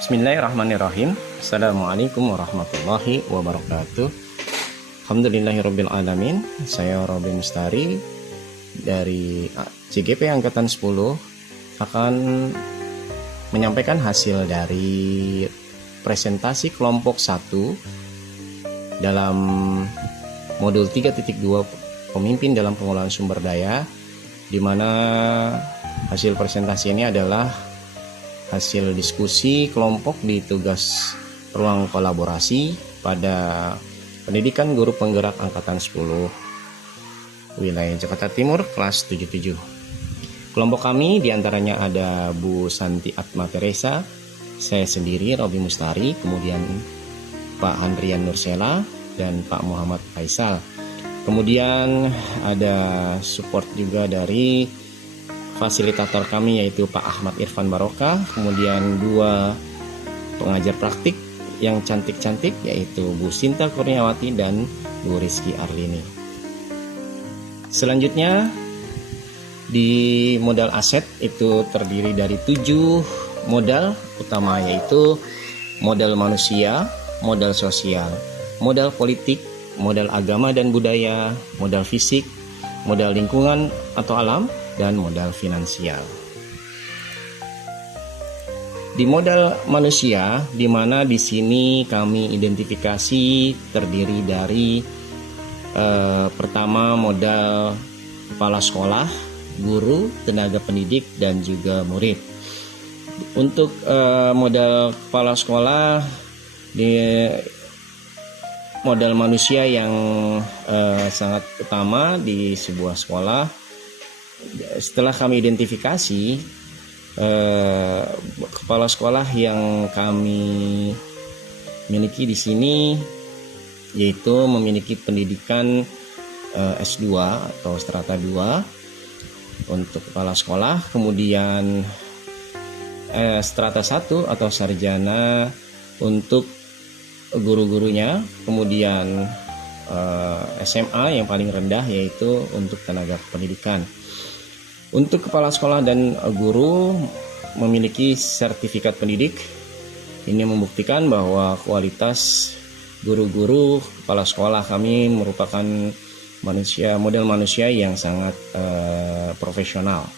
Bismillahirrahmanirrahim. Assalamualaikum warahmatullahi wabarakatuh. Alhamdulillahirabbil alamin. Saya Robin Mustari dari CGP Angkatan 10 akan menyampaikan hasil dari presentasi kelompok 1 dalam modul 3.2 pemimpin dalam pengelolaan sumber daya, di mana hasil presentasi ini adalah hasil diskusi kelompok di tugas ruang kolaborasi pada pendidikan guru penggerak angkatan 10 wilayah Jakarta Timur kelas 77. Kelompok kami diantaranya ada Bu Santi Atma Teresa, saya sendiri Robi Mustari, kemudian Pak Handrian Nursela dan Pak Muhammad Faisal. Kemudian ada support juga dari fasilitator kami yaitu Pak Ahmad Irfan Barokah, kemudian 2 pengajar praktik yang cantik-cantik yaitu Bu Sinta Kurniawati dan Bu Rizky Arlini. Selanjutnya di modal aset itu terdiri dari 7 modal utama, yaitu modal manusia, modal sosial, modal politik, modal agama dan budaya, modal fisik, modal lingkungan atau alam, dan modal finansial. Di modal manusia, di mana di sini kami identifikasi terdiri dari pertama modal kepala sekolah, guru, tenaga pendidik, dan juga murid. Untuk modal kepala sekolah, di modal manusia yang sangat utama di sebuah sekolah. Setelah kami identifikasi kepala sekolah yang kami miliki di sini, yaitu memiliki pendidikan S2 atau strata 2 untuk kepala sekolah, kemudian strata 1 atau sarjana untuk guru-gurunya, kemudian SMA yang paling rendah yaitu untuk tenaga pendidikan. Untuk kepala sekolah dan guru memiliki sertifikat pendidik. Ini membuktikan bahwa kualitas guru-guru kepala sekolah kami merupakan model manusia yang sangat profesional.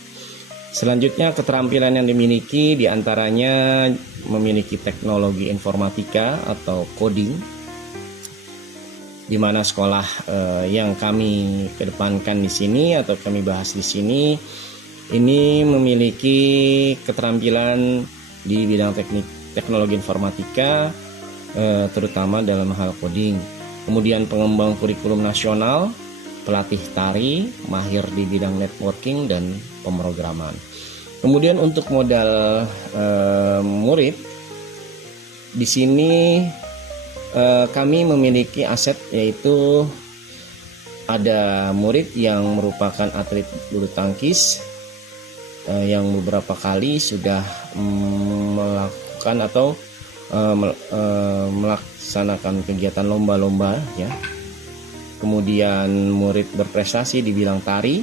Selanjutnya, keterampilan yang dimiliki diantaranya memiliki teknologi informatika atau coding, di mana sekolah yang kami kedepankan di sini atau kami bahas di sini ini memiliki keterampilan di bidang teknologi informatika, terutama dalam hal coding. Kemudian pengembang kurikulum nasional, pelatih tari, mahir di bidang networking dan pemrograman. Kemudian untuk modal murid, di sini kami memiliki aset, yaitu ada murid yang merupakan atlet bulu tangkis yang beberapa kali sudah melakukan atau melaksanakan kegiatan lomba-lomba ya. Kemudian murid berprestasi di bidang tari.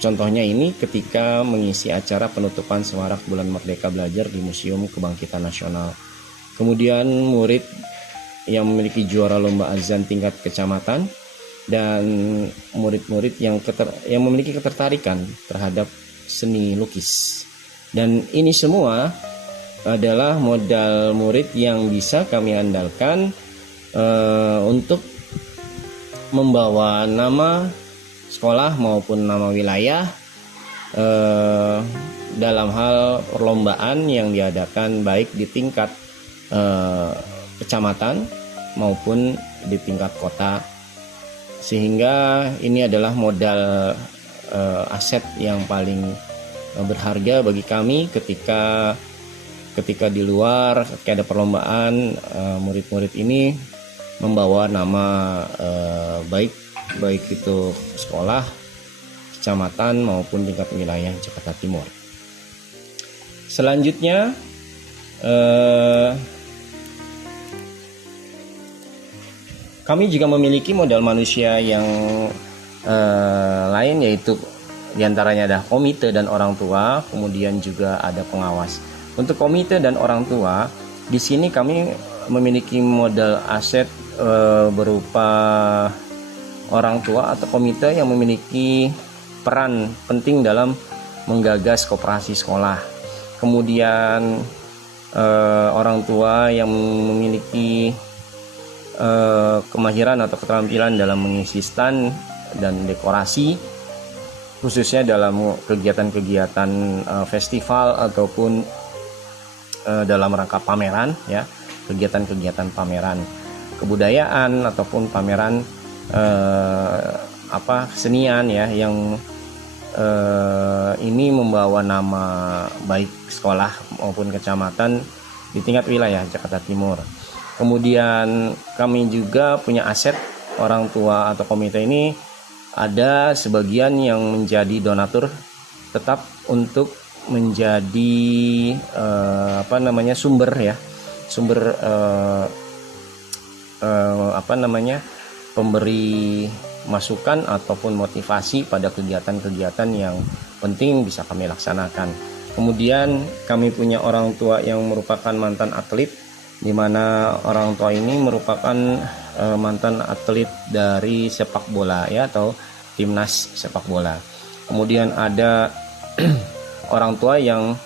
Contohnya ini ketika mengisi acara penutupan Semarak Bulan Merdeka Belajar di Museum Kebangkitan Nasional. Kemudian murid yang memiliki juara lomba azan tingkat kecamatan, dan murid-murid yang memiliki ketertarikan terhadap seni lukis. Dan ini semua adalah modal murid yang bisa kami andalkan untuk membawa nama sekolah maupun nama wilayah dalam hal perlombaan yang diadakan baik di tingkat kecamatan maupun di tingkat kota, sehingga ini adalah modal aset yang paling berharga bagi kami ketika di luar, ketika ada perlombaan, murid-murid ini membawa nama baik itu sekolah, kecamatan maupun tingkat wilayah Jakarta Timur. Selanjutnya kami juga memiliki modal manusia yang lain, yaitu diantaranya ada komite dan orang tua, kemudian juga ada pengawas. Untuk komite dan orang tua, di sini kami memiliki modal aset berupa orang tua atau komite yang memiliki peran penting dalam menggagas koperasi sekolah. Kemudian orang tua yang memiliki kemahiran atau keterampilan dalam mengisi stand dan dekorasi, khususnya dalam kegiatan-kegiatan festival ataupun dalam rangka pameran, ya, kegiatan-kegiatan pameran kebudayaan ataupun pameran kesenian, ya, yang ini membawa nama baik sekolah maupun kecamatan di tingkat wilayah Jakarta Timur. Kemudian kami juga punya aset orang tua atau komite ini, ada sebagian yang menjadi donatur tetap untuk menjadi sumber pemberi masukan ataupun motivasi pada kegiatan-kegiatan yang penting bisa kami laksanakan. Kemudian kami punya orang tua yang merupakan mantan atlet, di mana orang tua ini merupakan mantan atlet dari sepak bola, ya, atau timnas sepak bola. Kemudian ada orang tua yang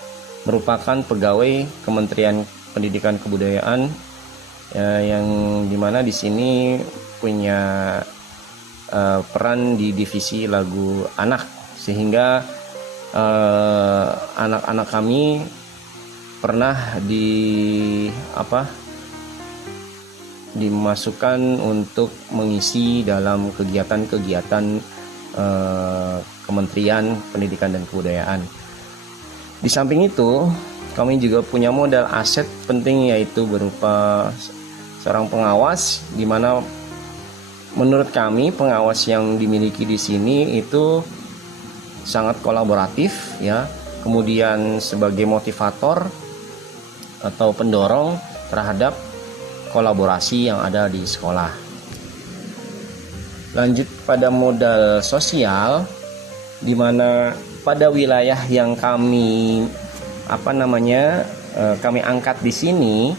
merupakan pegawai Kementerian Pendidikan Kebudayaan, yang dimana di sini punya peran di divisi lagu anak, sehingga anak-anak kami pernah dimasukkan untuk mengisi dalam kegiatan-kegiatan Kementerian Pendidikan dan Kebudayaan. Di samping itu, kami juga punya modal aset penting, yaitu berupa seorang pengawas, di mana menurut kami pengawas yang dimiliki di sini itu sangat kolaboratif, ya. Kemudian sebagai motivator atau pendorong terhadap kolaborasi yang ada di sekolah. Lanjut pada modal sosial, di mana pada wilayah yang kami kami angkat di sini,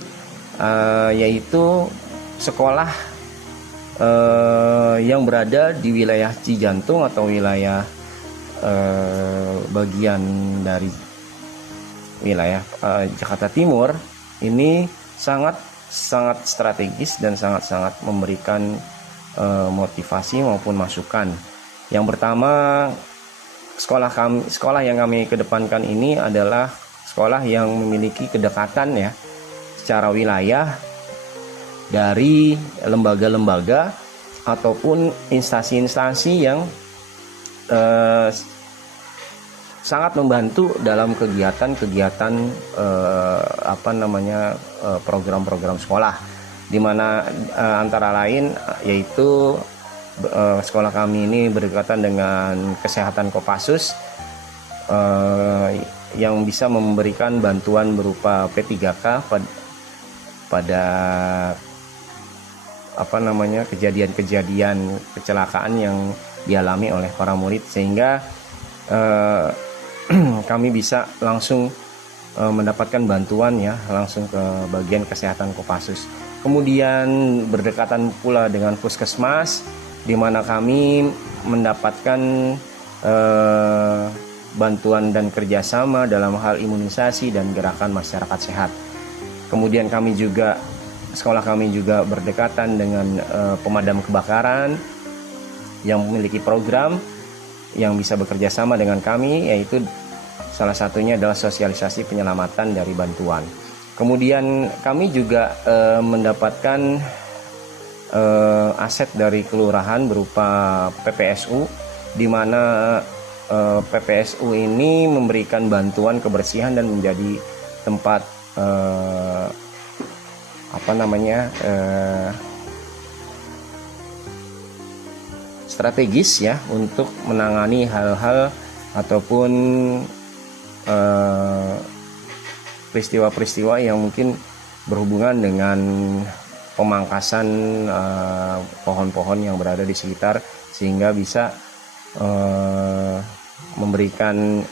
yaitu sekolah yang berada di wilayah Cijantung atau wilayah bagian dari wilayah Jakarta Timur, ini sangat strategis dan sangat memberikan motivasi maupun masukan. Yang pertama, sekolah yang kami kedepankan ini adalah sekolah yang memiliki kedekatan, ya, secara wilayah dari lembaga-lembaga ataupun instansi-instansi yang sangat membantu dalam kegiatan-kegiatan program-program sekolah, di mana antara lain yaitu sekolah kami ini berdekatan dengan kesehatan Kopassus, yang bisa memberikan bantuan berupa P3K pada kejadian-kejadian kecelakaan yang dialami oleh para murid, sehingga kami bisa langsung mendapatkan bantuan, ya, langsung ke bagian kesehatan Kopassus. Kemudian berdekatan pula dengan puskesmas, di mana kami mendapatkan bantuan dan kerjasama dalam hal imunisasi dan gerakan masyarakat sehat. Kemudian sekolah kami juga berdekatan dengan pemadam kebakaran yang memiliki program yang bisa bekerja sama dengan kami, yaitu salah satunya adalah sosialisasi penyelamatan dari bantuan. Kemudian kami juga mendapatkan aset dari kelurahan berupa PPSU, di mana PPSU ini memberikan bantuan kebersihan dan menjadi tempat strategis, ya, untuk menangani hal-hal ataupun peristiwa-peristiwa yang mungkin berhubungan dengan pemangkasan pohon-pohon yang berada di sekitar, sehingga bisa memberikan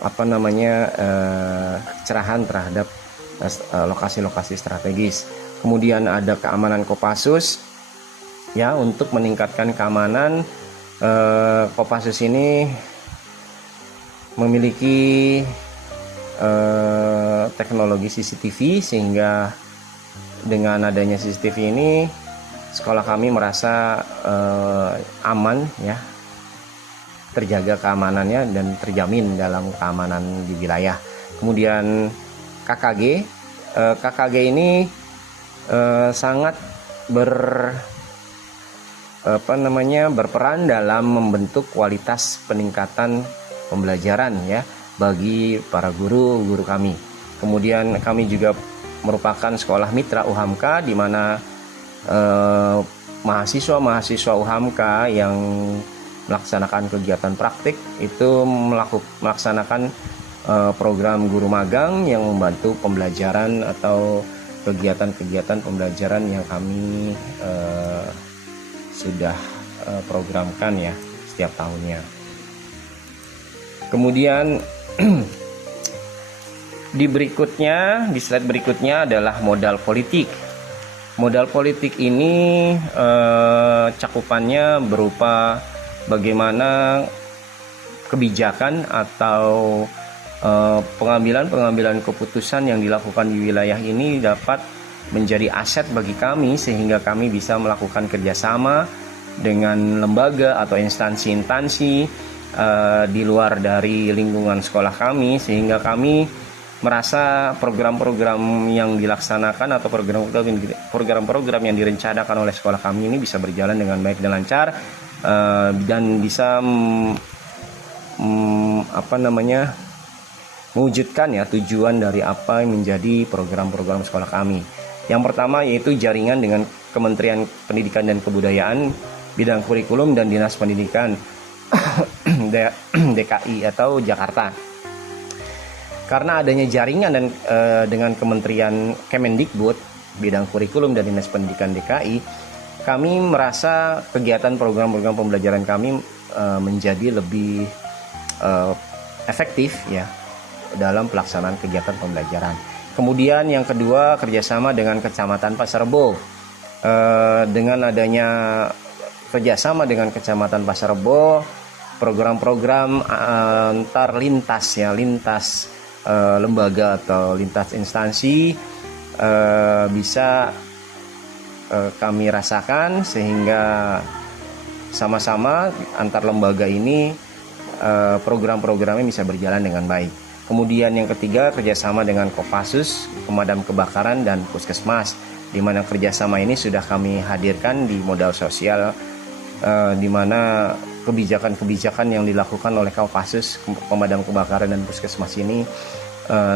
kecerahan terhadap lokasi-lokasi strategis. Kemudian ada keamanan Kopassus ya, untuk meningkatkan keamanan. Kopassus ini memiliki teknologi CCTV, sehingga dengan adanya CCTV ini sekolah kami merasa aman ya, terjaga keamanannya dan terjamin dalam keamanan di wilayah. Kemudian KKG ini sangat berperan dalam membentuk kualitas peningkatan pembelajaran ya bagi para guru kami. Kemudian kami juga merupakan sekolah mitra UHAMKA, di mana mahasiswa UHAMKA yang melaksanakan kegiatan praktik itu melaksanakan program guru magang yang membantu pembelajaran atau kegiatan-kegiatan pembelajaran yang kami sudah programkan ya setiap tahunnya. Kemudian di slide berikutnya adalah modal politik. Modal politik ini cakupannya berupa bagaimana kebijakan atau pengambilan keputusan yang dilakukan di wilayah ini dapat menjadi aset bagi kami, sehingga kami bisa melakukan kerjasama dengan lembaga atau instansi-instansi di luar dari lingkungan sekolah kami, sehingga kami merasa program-program yang dilaksanakan atau program-program yang direncanakan oleh sekolah kami ini bisa berjalan dengan baik dan lancar, dan bisa mewujudkan ya tujuan dari apa yang menjadi program-program sekolah kami. Yang pertama yaitu jaringan dengan Kementerian Pendidikan dan Kebudayaan, bidang kurikulum dan Dinas Pendidikan DKI atau Jakarta. Karena adanya jaringan dengan Kementerian Kemendikbud, bidang kurikulum dan Dinas Pendidikan DKI, kami merasa kegiatan program-program pembelajaran kami menjadi lebih efektif ya dalam pelaksanaan kegiatan pembelajaran. Kemudian yang kedua, kerjasama dengan Kecamatan Pasar Rebo. Dengan adanya kerjasama dengan Kecamatan Pasar Rebo, program-program antar lintas lembaga atau lintas instansi bisa kami rasakan, sehingga sama-sama antar lembaga ini program-programnya bisa berjalan dengan baik. Kemudian yang ketiga, kerjasama dengan Kopassus, pemadam kebakaran dan puskesmas, di mana kerjasama ini sudah kami hadirkan di modal sosial, di mana kebijakan-kebijakan yang dilakukan oleh Kopassus, pemadam kebakaran dan puskesmas ini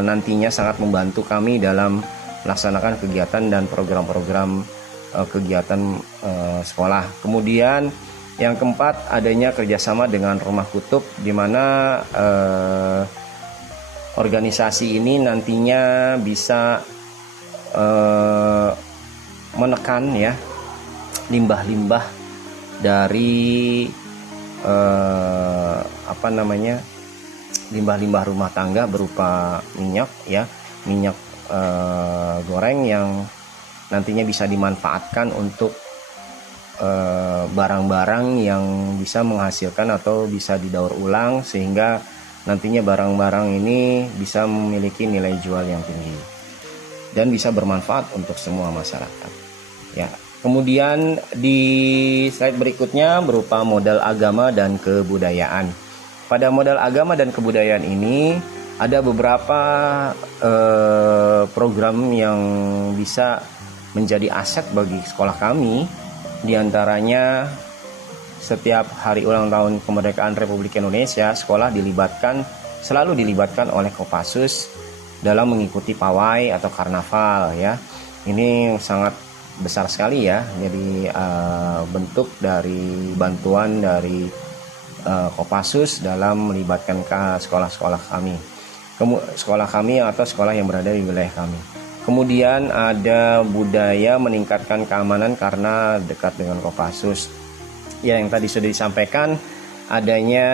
nantinya sangat membantu kami dalam melaksanakan kegiatan dan program-program kegiatan sekolah. Kemudian yang keempat, adanya kerjasama dengan Rumah Kutub, di mana organisasi ini nantinya bisa menekan ya limbah-limbah dari limbah-limbah rumah tangga berupa minyak goreng yang nantinya bisa dimanfaatkan untuk barang-barang yang bisa menghasilkan atau bisa didaur ulang, sehingga nantinya barang-barang ini bisa memiliki nilai jual yang tinggi dan bisa bermanfaat untuk semua masyarakat ya. Kemudian di slide berikutnya berupa modal agama dan kebudayaan. Pada modal agama dan kebudayaan ini ada beberapa program yang bisa menjadi aset bagi sekolah kami. Di antaranya, setiap hari ulang tahun kemerdekaan Republik Indonesia, sekolah selalu dilibatkan oleh Kopassus dalam mengikuti pawai atau karnaval ya. Ini sangat besar sekali ya. Jadi bentuk dari bantuan dari Kopassus dalam melibatkan sekolah-sekolah kami. Sekolah kami atau sekolah yang berada di wilayah kami. Kemudian ada budaya meningkatkan keamanan karena dekat dengan Kopassus. Ya, yang tadi sudah disampaikan, adanya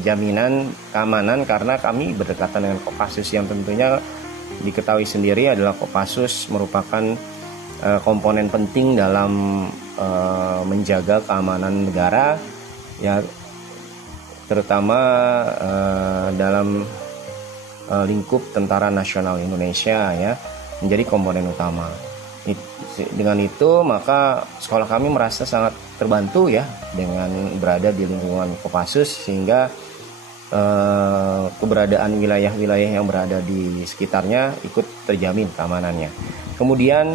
jaminan keamanan karena kami berdekatan dengan Kopassus yang tentunya diketahui sendiri adalah Kopassus merupakan komponen penting dalam menjaga keamanan negara, ya, terutama dalam lingkup Tentara Nasional Indonesia, ya, menjadi komponen utama. Dengan itu maka sekolah kami merasa sangat terbantu, ya, dengan berada di lingkungan Kopassus, sehingga keberadaan wilayah-wilayah yang berada di sekitarnya ikut terjamin keamanannya. Kemudian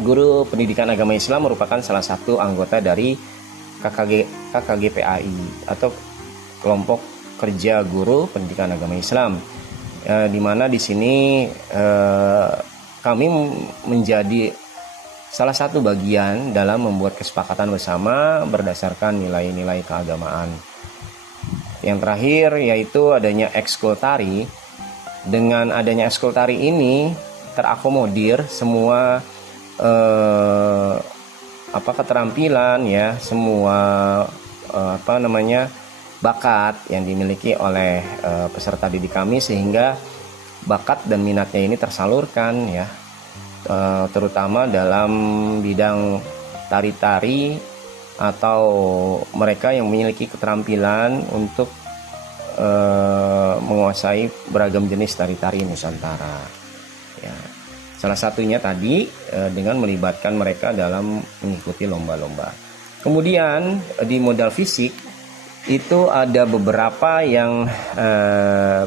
guru pendidikan agama Islam merupakan salah satu anggota dari KKGPAI atau kelompok kerja guru pendidikan agama Islam, di mana di sini kami menjadi salah satu bagian dalam membuat kesepakatan bersama berdasarkan nilai-nilai keagamaan. Yang terakhir yaitu adanya ekskul tari. Dengan adanya ekskul tari ini terakomodir semua keterampilan, ya, semua bakat yang dimiliki oleh peserta didik kami, sehingga bakat dan minatnya ini tersalurkan, ya, terutama dalam bidang tari-tari atau mereka yang memiliki keterampilan untuk menguasai beragam jenis tari-tari Nusantara, ya. Salah satunya tadi dengan melibatkan mereka dalam mengikuti lomba-lomba. Kemudian di modal fisik itu ada beberapa yang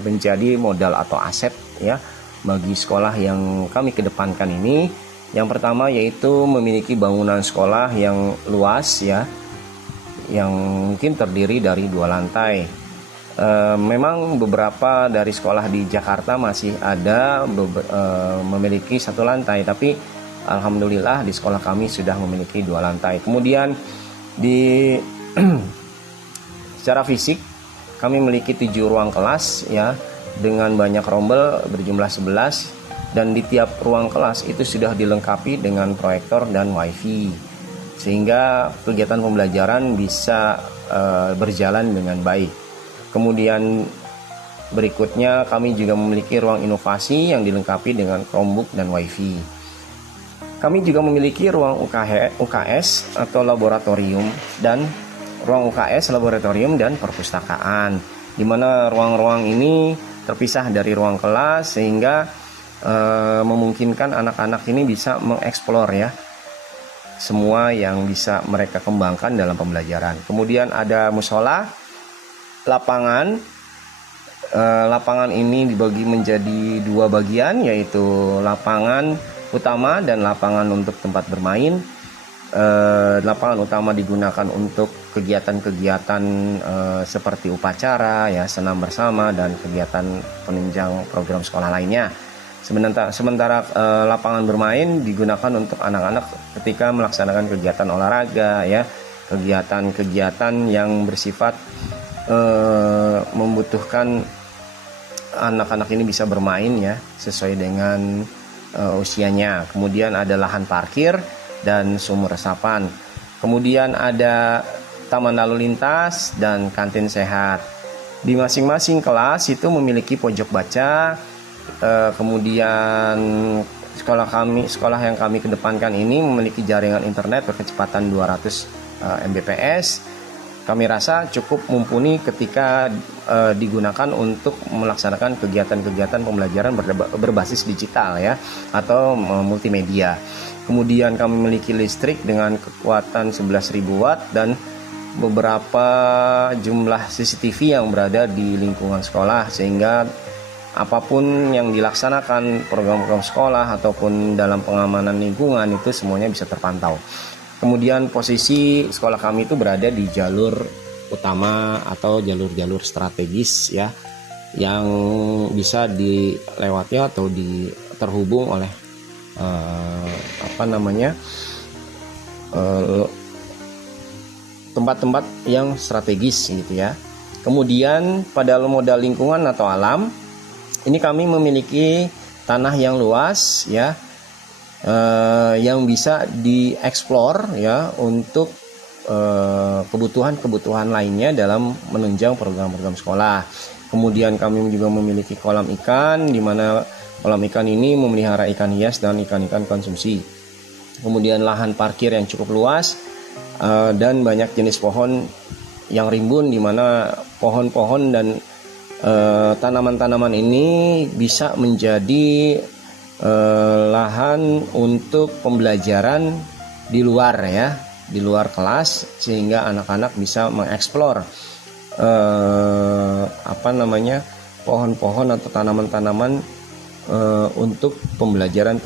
menjadi modal atau aset, ya, bagi sekolah yang kami kedepankan ini. Yang pertama yaitu memiliki bangunan sekolah yang luas, ya, yang mungkin terdiri dari 2 lantai. Memang beberapa dari sekolah di Jakarta masih ada memiliki 1 lantai, tapi alhamdulillah di sekolah kami sudah memiliki 2 lantai. Kemudian di secara fisik kami memiliki 7 ruang kelas, ya, dengan banyak rombel berjumlah 11, dan di tiap ruang kelas itu sudah dilengkapi dengan proyektor dan wifi, sehingga kegiatan pembelajaran bisa berjalan dengan baik. Kemudian berikutnya kami juga memiliki ruang inovasi yang dilengkapi dengan Chromebook dan wifi. Kami juga memiliki ruang UKS atau laboratorium dan ruang UKS, laboratorium dan perpustakaan, di mana ruang-ruang ini terpisah dari ruang kelas, sehingga memungkinkan anak-anak ini bisa mengeksplor, ya, semua yang bisa mereka kembangkan dalam pembelajaran. Kemudian ada musola, lapangan. Lapangan ini dibagi menjadi 2 bagian, yaitu lapangan utama dan lapangan untuk tempat bermain. Lapangan utama digunakan untuk kegiatan-kegiatan seperti upacara, ya, senam bersama, dan kegiatan penunjang program sekolah lainnya. Sementara lapangan bermain digunakan untuk anak-anak ketika melaksanakan kegiatan olahraga, ya, kegiatan-kegiatan yang bersifat membutuhkan anak-anak ini bisa bermain, ya, sesuai dengan usianya. Kemudian ada lahan parkir dan sumur resapan. Kemudian ada taman lalu lintas dan kantin sehat. Di masing-masing kelas itu memiliki pojok baca. Kemudian sekolah yang kami kedepankan ini memiliki jaringan internet berkecepatan 200 Mbps. Kami rasa cukup mumpuni ketika digunakan untuk melaksanakan kegiatan-kegiatan pembelajaran berbasis digital, ya, atau multimedia. Kemudian kami memiliki listrik dengan kekuatan 11.000 watt dan beberapa jumlah CCTV yang berada di lingkungan sekolah, sehingga apapun yang dilaksanakan program-program sekolah ataupun dalam pengamanan lingkungan itu semuanya bisa terpantau. Kemudian posisi sekolah kami itu berada di jalur utama atau jalur-jalur strategis, ya, yang bisa dilewati atau terhubung oleh tempat-tempat yang strategis, gitu, ya. Kemudian pada modal lingkungan atau alam ini kami memiliki tanah yang luas, ya, yang bisa dieksplor, ya, untuk kebutuhan-kebutuhan lainnya dalam menunjang program-program sekolah. Kemudian kami juga memiliki kolam ikan, di mana kolam ikan ini memelihara ikan hias dan ikan-ikan konsumsi. Kemudian lahan parkir yang cukup luas dan banyak jenis pohon yang rimbun, di mana pohon-pohon dan tanaman-tanaman ini bisa menjadi lahan untuk pembelajaran di luar ya, di luar kelas, sehingga anak-anak bisa mengeksplor pohon-pohon atau tanaman-tanaman untuk pembelajaran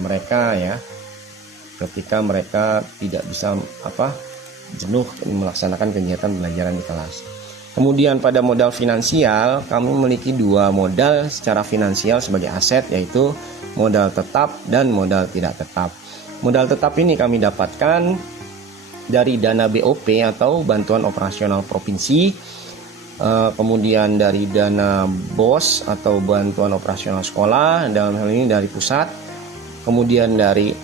mereka ya, ketika mereka tidak bisa jenuh melaksanakan kegiatan pembelajaran di kelas. Kemudian pada modal finansial, kami memiliki 2 modal secara finansial sebagai aset, yaitu modal tetap dan modal tidak tetap. Modal tetap ini kami dapatkan dari dana BOP atau bantuan operasional provinsi, kemudian dari dana BOS atau bantuan operasional sekolah, dalam hal ini dari pusat, kemudian dari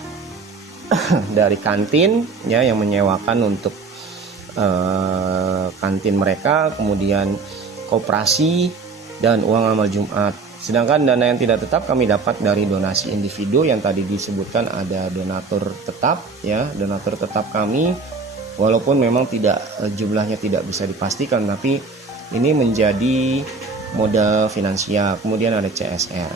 kantin ya, yang menyewakan untuk kantin mereka, kemudian koperasi dan uang amal Jumat. Sedangkan dana yang tidak tetap kami dapat dari donasi individu yang tadi disebutkan, ada donatur tetap ya, donatur tetap kami, walaupun memang jumlahnya tidak bisa dipastikan, tapi ini menjadi modal finansial. Kemudian ada CSR.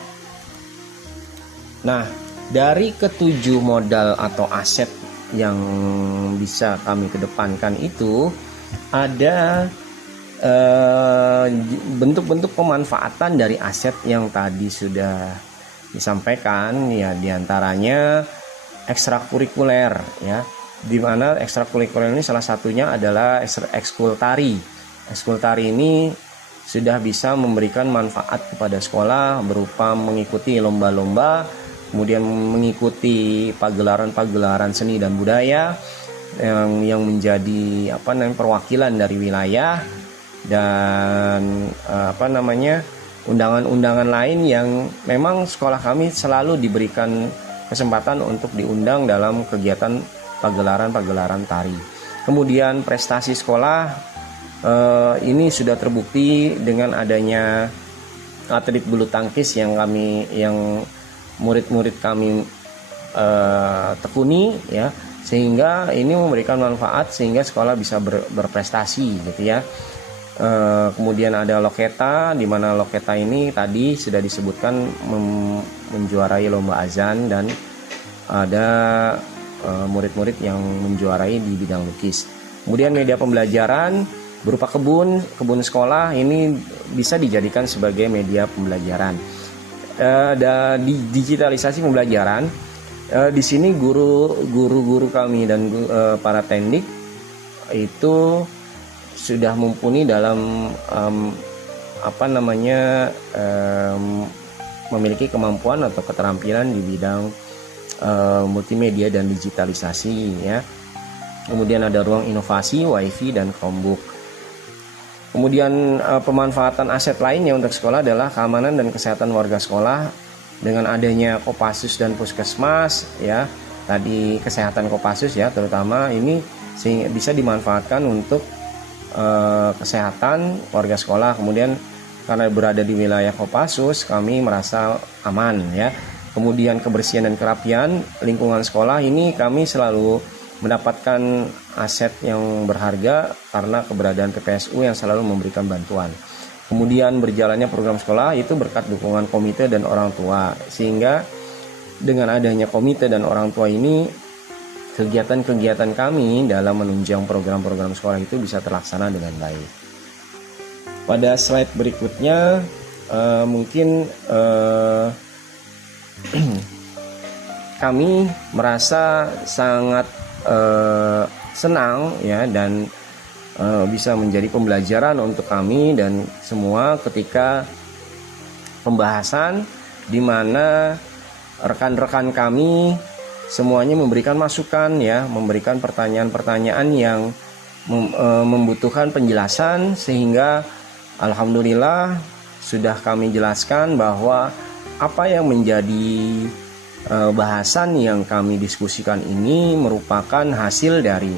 Nah, dari ketujuh modal atau aset yang bisa kami kedepankan itu, ada bentuk-bentuk pemanfaatan dari aset yang tadi sudah disampaikan ya, diantaranya ekstrakurikuler ya, di mana ekstrakurikuler ini salah satunya adalah ekskul tari. Ekskul tari ini sudah bisa memberikan manfaat kepada sekolah berupa mengikuti lomba-lomba, kemudian mengikuti pagelaran-pagelaran seni dan budaya yang menjadi perwakilan dari wilayah, dan undangan-undangan lain yang memang sekolah kami selalu diberikan kesempatan untuk diundang dalam kegiatan pagelaran-pagelaran tari. Kemudian prestasi sekolah ini sudah terbukti dengan adanya atlet bulu tangkis yang murid-murid kami tekuni ya, sehingga ini memberikan manfaat sehingga sekolah bisa berprestasi gitu ya. Kemudian ada loketa, di mana loketa ini tadi sudah disebutkan menjuarai lomba azan, dan ada murid-murid yang menjuarai di bidang lukis. Kemudian media pembelajaran berupa kebun sekolah ini bisa dijadikan sebagai media pembelajaran. Dan di digitalisasi pembelajaran, di sini guru kami dan para tendik itu sudah mumpuni dalam memiliki kemampuan atau keterampilan di bidang multimedia dan digitalisasi ya. Kemudian ada ruang inovasi, wifi dan Chromebook. Kemudian pemanfaatan aset lainnya untuk sekolah adalah keamanan dan kesehatan warga sekolah dengan adanya Kopassus dan Puskesmas ya. Tadi kesehatan Kopassus ya, terutama ini sehingga bisa dimanfaatkan untuk kesehatan warga sekolah. Kemudian karena berada di wilayah Kopassus, kami merasa aman ya. Kemudian kebersihan dan kerapian lingkungan sekolah ini kami selalu mendapatkan aset yang berharga karena keberadaan PPSU yang selalu memberikan bantuan. Kemudian berjalannya program sekolah itu berkat dukungan komite dan orang tua, sehingga dengan adanya komite dan orang tua ini, kegiatan-kegiatan kami dalam menunjang program-program sekolah itu bisa terlaksana dengan baik. Pada slide berikutnya mungkin kami merasa sangat senang ya, dan bisa menjadi pembelajaran untuk kami dan semua ketika pembahasan di mana rekan-rekan kami semuanya memberikan masukan ya, memberikan pertanyaan-pertanyaan yang membutuhkan penjelasan, sehingga alhamdulillah sudah kami jelaskan bahwa apa yang menjadi bahasan yang kami diskusikan ini merupakan hasil dari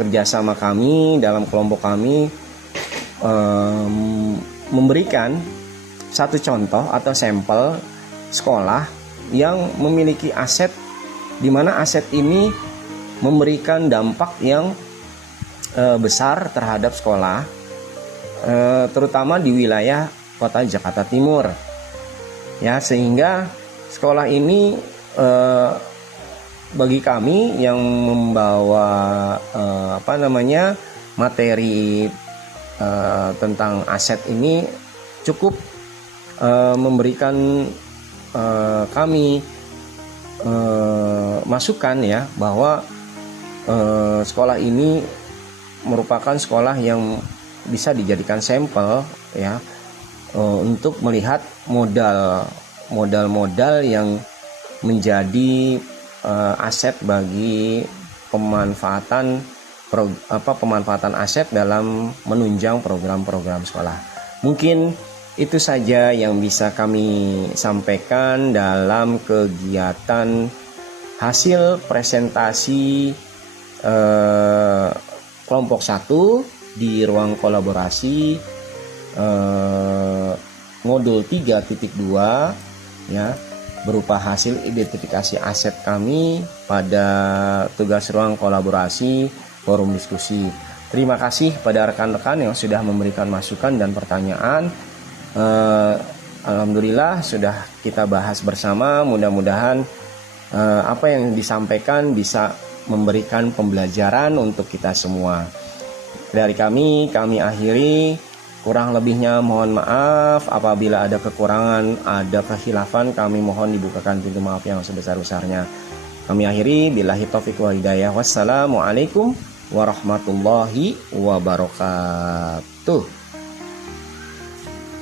kerjasama kami dalam kelompok kami, memberikan satu contoh atau sampel sekolah yang memiliki aset, di mana aset ini memberikan dampak yang besar terhadap sekolah, terutama di wilayah kota Jakarta Timur, ya, sehingga sekolah ini bagi kami yang membawa materi tentang aset ini cukup memberikan kami masukan, ya, bahwa sekolah ini merupakan sekolah yang bisa dijadikan sampel, ya, untuk melihat modal-modal yang menjadi aset bagi pemanfaatan aset dalam menunjang program-program sekolah. Mungkin itu saja yang bisa kami sampaikan dalam kegiatan hasil presentasi kelompok 1 di ruang kolaborasi modul 3.2, ya, berupa hasil identifikasi aset kami pada tugas ruang kolaborasi forum diskusi. Terima kasih pada rekan-rekan yang sudah memberikan masukan dan pertanyaan. Alhamdulillah sudah kita bahas bersama. Mudah-mudahan apa yang disampaikan bisa memberikan pembelajaran untuk kita semua. Dari kami akhiri. Kurang lebihnya mohon maaf. Apabila ada kekurangan, ada kekhilafan, kami mohon dibukakan pintu maaf yang sebesar-besarnya. Kami akhiri, billahi taufiq wal hidayah. Wassalamualaikum warahmatullahi wabarakatuh.